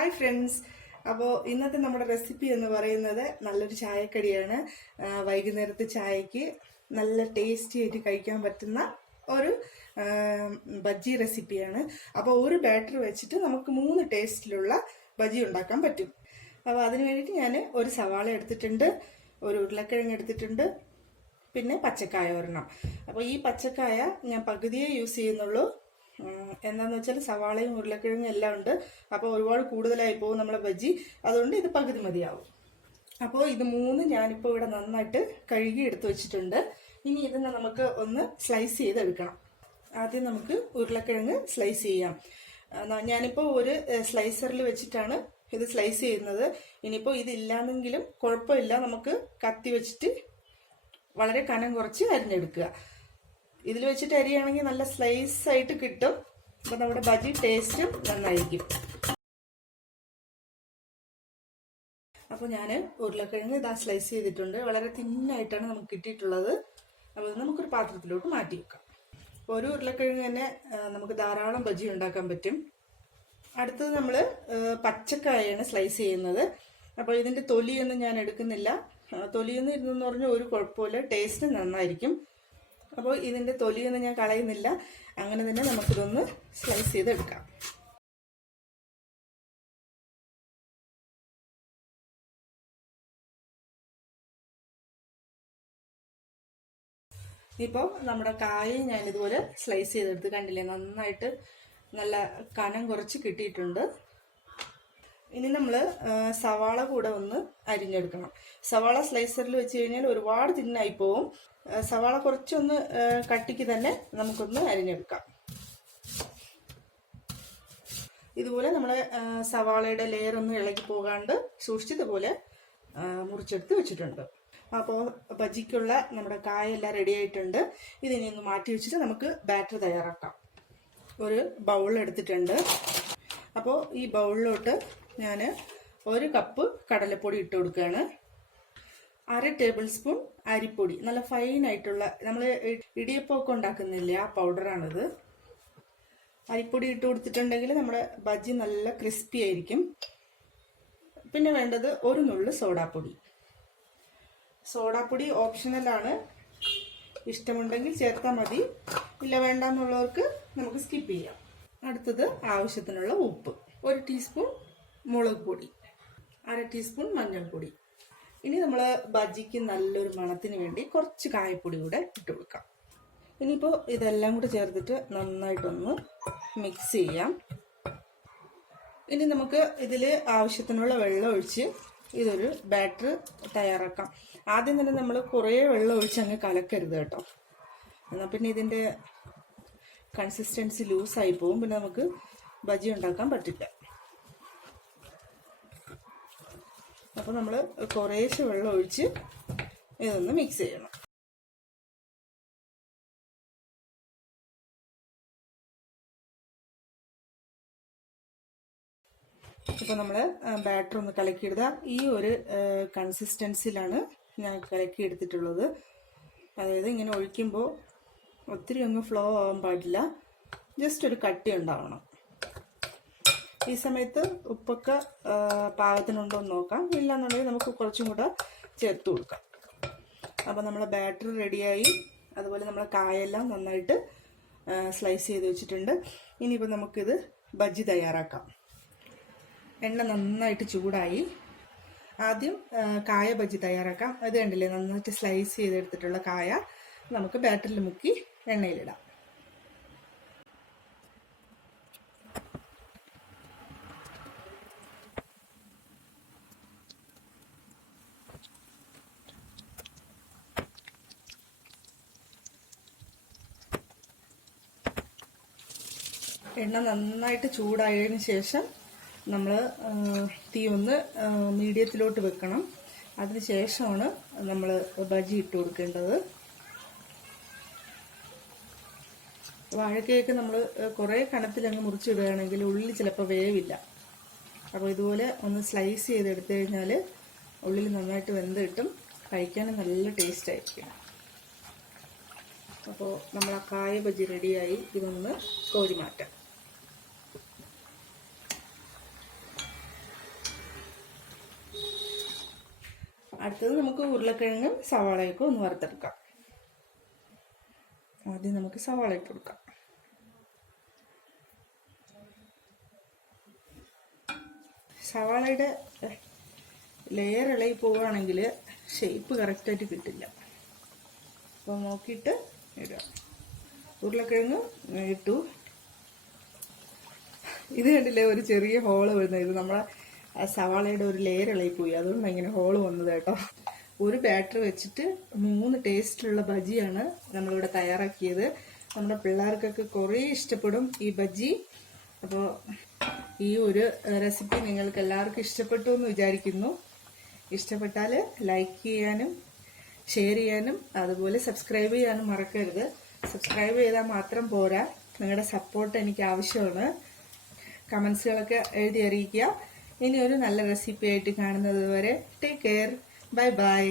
Hi friends. അപ്പോൾ ഇന്നത്തെ നമ്മുടെ റെസിപ്പി എന്ന് പറയുന്നത് നല്ലൊരു ചായക്കടിയാണ്. വൈകുന്നേരത്തെ ചായക്ക് നല്ല ടേസ്റ്റി ആയിട്ട് കഴിക്കാൻ പറ്റുന്ന ഒരു ബജ്ജി റെസിപ്പിയാണ്. അപ്പോൾ ഒരു ബാറ്റർ വെച്ചിട്ട് നമുക്ക് 3 ടേസ്റ്റിലുള്ള ബജ്ജി ഉണ്ടാക്കാൻ പറ്റും. അപ്പോൾ അതിന് വേണ്ടിയിട്ട് ഞാൻ ഒരു സവാള എടുത്തിട്ടുണ്ട്, ഒരു ഉരുളക്കിഴങ്ങ് എടുത്തിട്ടുണ്ട്, പിന്നെ പച്ചക്കായ ഒരെണ്ണം. അപ്പോൾ ഈ പച്ചക്കായ ഞാൻ പകുതിയേ യൂസ് ചെയ്യുന്നുള്ളൂ. എന്താണെന്ന് വെച്ചാൽ സവാളയും ഉരുളക്കിഴങ്ങും എല്ലാം ഉണ്ട്. അപ്പോൾ ഒരുപാട് കൂടുതലായി പോകും നമ്മളെ ബജ്ജി, അതുകൊണ്ട് ഇത് പകുതി മതിയാവും. അപ്പോൾ ഇത് 3 ഞാനിപ്പോൾ ഇവിടെ നന്നായിട്ട് കഴുകി എടുത്തു വെച്ചിട്ടുണ്ട്. ഇനി ഇതിനെ നമുക്ക് ഒന്ന് സ്ലൈസ് ചെയ്തെടുക്കണം. ആദ്യം നമുക്ക് ഉരുളക്കിഴങ്ങ് സ്ലൈസ് ചെയ്യാം. ഞാനിപ്പോൾ ഒരു സ്ലൈസറിൽ വെച്ചിട്ടാണ് ഇത് സ്ലൈസ് ചെയ്യുന്നത്. ഇനിയിപ്പോൾ ഇതില്ലാന്നെങ്കിലും കുഴപ്പമില്ല, നമുക്ക് കത്തി വെച്ചിട്ട് വളരെ കനം കുറച്ച് അരിഞ്ഞെടുക്കുക. ഇതിൽ വെച്ചിട്ട് അരിയാണെങ്കിൽ നല്ല സ്ലൈസ് ആയിട്ട് കിട്ടും. അപ്പോൾ നമ്മുടെ ബജ്ജി ടേസ്റ്റും നന്നായിരിക്കും. അപ്പോൾ ഞാൻ ഉരുളക്കിഴങ്ങ് ഇതാ സ്ലൈസ് ചെയ്തിട്ടുണ്ട്. വളരെ തിന്നായിട്ടാണ് നമുക്ക് കിട്ടിയിട്ടുള്ളത്. അപ്പോൾ നമുക്കൊരു പാത്രത്തിലോട്ട് മാറ്റി വെക്കാം. ഒരു ഉരുളക്കിഴങ്ങ് തന്നെ നമുക്ക് ധാരാളം ബജ്ജി ഉണ്ടാക്കാൻ പറ്റും. അടുത്തത് നമ്മൾ പച്ചക്കായാണ് സ്ലൈസ് ചെയ്യുന്നത്. അപ്പോൾ ഇതിൻ്റെ തൊലിയൊന്നും ഞാൻ എടുക്കുന്നില്ല. തൊലിയൊന്നും ഇരുന്നെന്ന് പറഞ്ഞാൽ ഒരു കുഴപ്പമില്ല, ടേസ്റ്റ് നന്നായിരിക്കും. അപ്പോൾ ഇതിൻ്റെ തൊലിയൊന്നും ഞാൻ കളയുന്നില്ല. അങ്ങനെ തന്നെ നമുക്കിതൊന്ന് സ്ലൈസ് ചെയ്തെടുക്കാം. ഇപ്പോൾ നമ്മുടെ കായയും ഞാനിതുപോലെ സ്ലൈസ് ചെയ്തെടുത്ത് കണ്ടില്ലേ, നന്നായിട്ട് നല്ല കനം കുറച്ച് കിട്ടിയിട്ടുണ്ട്. ഇനി നമ്മൾ സവാള കൂടെ ഒന്ന് അരിഞ്ഞെടുക്കണം. സവാള സ്ലൈസറിൽ വെച്ച് കഴിഞ്ഞാൽ ഒരുപാട് തിന്നായി പോവും. സവാള കുറച്ചൊന്ന് കട്ടിക്ക് തന്നെ നമുക്കൊന്ന് അരിഞ്ഞെടുക്കാം. ഇതുപോലെ നമ്മൾ സവാളയുടെ ലെയർ ഒന്നും ഇളകി പോകാണ്ട് സൂക്ഷിച്ചതുപോലെ മുറിച്ചെടുത്ത് വെച്ചിട്ടുണ്ട്. അപ്പോൾ ബജ്ജിക്കുള്ള നമ്മുടെ കായെല്ലാം റെഡി ആയിട്ടുണ്ട്. ഇതിനി ഒന്ന് മാറ്റി വെച്ചിട്ട് നമുക്ക് ബാറ്റർ തയ്യാറാക്കാം. ഒരു ബൗൾ എടുത്തിട്ടുണ്ട്. അപ്പോൾ ഈ ബൗളിലോട്ട് ഞാൻ 1 കപ്പ് കടലപ്പൊടി ഇട്ട് കൊടുക്കുകയാണ്. 1/2 ടേബിൾ സ്പൂൺ അരിപ്പൊടി, നല്ല ഫൈനായിട്ടുള്ള നമ്മൾ ഇടിയപ്പമൊക്കെ ഉണ്ടാക്കുന്നില്ലേ, ആ പൗഡറാണിത്. അരിപ്പൊടി ഇട്ട് കൊടുത്തിട്ടുണ്ടെങ്കിൽ നമ്മുടെ ബജ്ജി നല്ല ക്രിസ്പി ആയിരിക്കും. പിന്നെ വേണ്ടത് 1 നുള്ള് സോഡാപ്പൊടി. സോഡാപ്പൊടി ഓപ്ഷണലാണ്, ഇഷ്ടമുണ്ടെങ്കിൽ ചേർത്താൽ മതി, ഇല്ല വേണ്ടെന്നുള്ളവർക്ക് നമുക്ക് സ്കിപ്പ് ചെയ്യാം. അടുത്തത് ആവശ്യത്തിനുള്ള ഉപ്പ്, 1 ടീസ്പൂൺ മുളക് പൊടി, 1/2 ടീസ്പൂൺ മഞ്ഞൾപ്പൊടി. ഇനി നമ്മൾ ബജ്ജിക്ക് നല്ലൊരു മണത്തിന് വേണ്ടി കുറച്ച് കായപ്പൊടി കൂടെ ഇട്ട് കൊടുക്കാം. ഇനിയിപ്പോൾ ഇതെല്ലാം കൂടെ ചേർത്തിട്ട് നന്നായിട്ടൊന്ന് മിക്സ് ചെയ്യാം. ഇനി നമുക്ക് ഇതിൽ ആവശ്യത്തിനുള്ള വെള്ളം ഒഴിച്ച് ഇതൊരു ബാറ്റർ തയ്യാറാക്കാം. ആദ്യം തന്നെ നമ്മൾ കുറേ വെള്ളം ഒഴിച്ച് അങ്ങ് കലക്കരുത് കേട്ടോ, എന്നാൽ പിന്നെ ഇതിൻ്റെ കൺസിസ്റ്റൻസി ലൂസായി പോവും, പിന്നെ നമുക്ക് ബജ്ജി ഉണ്ടാക്കാൻ പറ്റില്ല. അപ്പോൾ നമ്മൾ കുറേശ്ശെ വെള്ളം ഒഴിച്ച് ഇതൊന്ന് മിക്സ് ചെയ്യണം. അപ്പോൾ നമ്മൾ ബാറ്റർ ഒന്ന് കലക്കിയെടുക്കുക. ഈ ഒരു കൺസിസ്റ്റൻസിലാണ് ഞാൻ കലക്കി എടുത്തിട്ടുള്ളത്. അതായത് ഇങ്ങനെ ഒഴിക്കുമ്പോൾ ഒത്തിരി അങ്ങ് ഫ്ലോ ആവാൻ പാടില്ല, ജസ്റ്റ് ഒരു കട്ടി ഉണ്ടാവണം. ഈ സമയത്ത് ഉപ്പൊക്കെ പാകത്തിനുണ്ടോ എന്ന് നോക്കാം, ഇല്ലാന്നുണ്ടെങ്കിൽ നമുക്ക് കുറച്ചും കൂടെ ചേർത്ത് കൊടുക്കാം. അപ്പോൾ നമ്മളെ ബാറ്റർ റെഡിയായി. അതുപോലെ നമ്മളെ കായെല്ലാം നന്നായിട്ട് സ്ലൈസ് ചെയ്ത് വെച്ചിട്ടുണ്ട്. ഇനിയിപ്പോൾ നമുക്കിത് ബജ്ജി തയ്യാറാക്കാം. എണ്ണ നന്നായിട്ട് ചൂടായി. ആദ്യം കായ ബജ്ജി തയ്യാറാക്കാം. അത് കണ്ടില്ലേ, നന്നായിട്ട് സ്ലൈസ് ചെയ്തെടുത്തിട്ടുള്ള കായ നമുക്ക് ബാറ്ററിൽ മുക്കി എണ്ണയിലിടാം. എണ്ണ നന്നായിട്ട് ചൂടായതിനു ശേഷം നമ്മൾ തീ ഒന്ന് മീഡിയത്തിലോട്ട് വെക്കണം. അതിന് ശേഷമാണ് നമ്മൾ ബജ്ജി ഇട്ട് കൊടുക്കേണ്ടത്. വാഴക്കയൊക്കെ നമ്മൾ കുറേ കനത്തിലങ്ങ് മുറിച്ചിടുകയാണെങ്കിൽ ഉള്ളിൽ ചിലപ്പോൾ വേവില്ല. അപ്പോൾ ഇതുപോലെ ഒന്ന് സ്ലൈസ് ചെയ്തെടുത്തു കഴിഞ്ഞാൽ ഉള്ളിൽ നന്നായിട്ട് വെന്ത് കിട്ടും, കഴിക്കാനും നല്ല ടേസ്റ്റ് ആയിരിക്കും. അപ്പോൾ നമ്മൾ ആ കായ ബജ്ജി റെഡിയായി. ഇതൊന്ന് കോരി മാറ്റാം. അടുത്തത് നമുക്ക് ഉരുളക്കിഴങ്ങും സവാളയൊക്കെ ഒന്ന് വറുത്തെടുക്കാം. ആദ്യം നമുക്ക് സവാള ഇട്ട് കൊടുക്കാം. സവാളയുടെ ലെയർ ഇളകി പോവുകയാണെങ്കിൽ ഷേപ്പ് കറക്റ്റായിട്ട് കിട്ടില്ല. അപ്പോൾ നോക്കിയിട്ട് ഇടുക. ഉരുളക്കിഴങ്ങ് ഇട്ടു. ഇത് കണ്ടില്ലേ, ഒരു ചെറിയ ഹോള് വരുന്നത്. ഇത് നമ്മളെ സവാളയുടെ ഒരു ലെയർ ഇളകി പോയി, അതുകൊണ്ടാണ് ഇങ്ങനെ ഹോള് വന്നത് കേട്ടോ. ഒരു ബാറ്റർ വെച്ചിട്ട് 3 ടേസ്റ്റിലുള്ള ബജിയാണ് നമ്മളിവിടെ തയ്യാറാക്കിയത്. നമ്മുടെ പിള്ളേർക്കൊക്കെ കുറേ ഇഷ്ടപ്പെടും ഈ ബജ്ജി. അപ്പോൾ ഈ ഒരു റെസിപ്പി നിങ്ങൾക്ക് എല്ലാവർക്കും ഇഷ്ടപ്പെട്ടു എന്ന് വിചാരിക്കുന്നു. ഇഷ്ടപ്പെട്ടാൽ ലൈക്ക് ചെയ്യാനും ഷെയർ ചെയ്യാനും അതുപോലെ സബ്സ്ക്രൈബ് ചെയ്യാനും മറക്കരുത്. സബ്സ്ക്രൈബ് ചെയ്താൽ മാത്രം പോരാ, നിങ്ങളുടെ സപ്പോർട്ട് എനിക്ക് ആവശ്യമാണ്. കമൻസുകളൊക്കെ എഴുതി അറിയിക്കുക. ഇനി ഒരു നല്ല റെസിപ്പി ആയിട്ട് കാണുന്നത് വരെ ടേക്ക് കെയർ. Bye bye.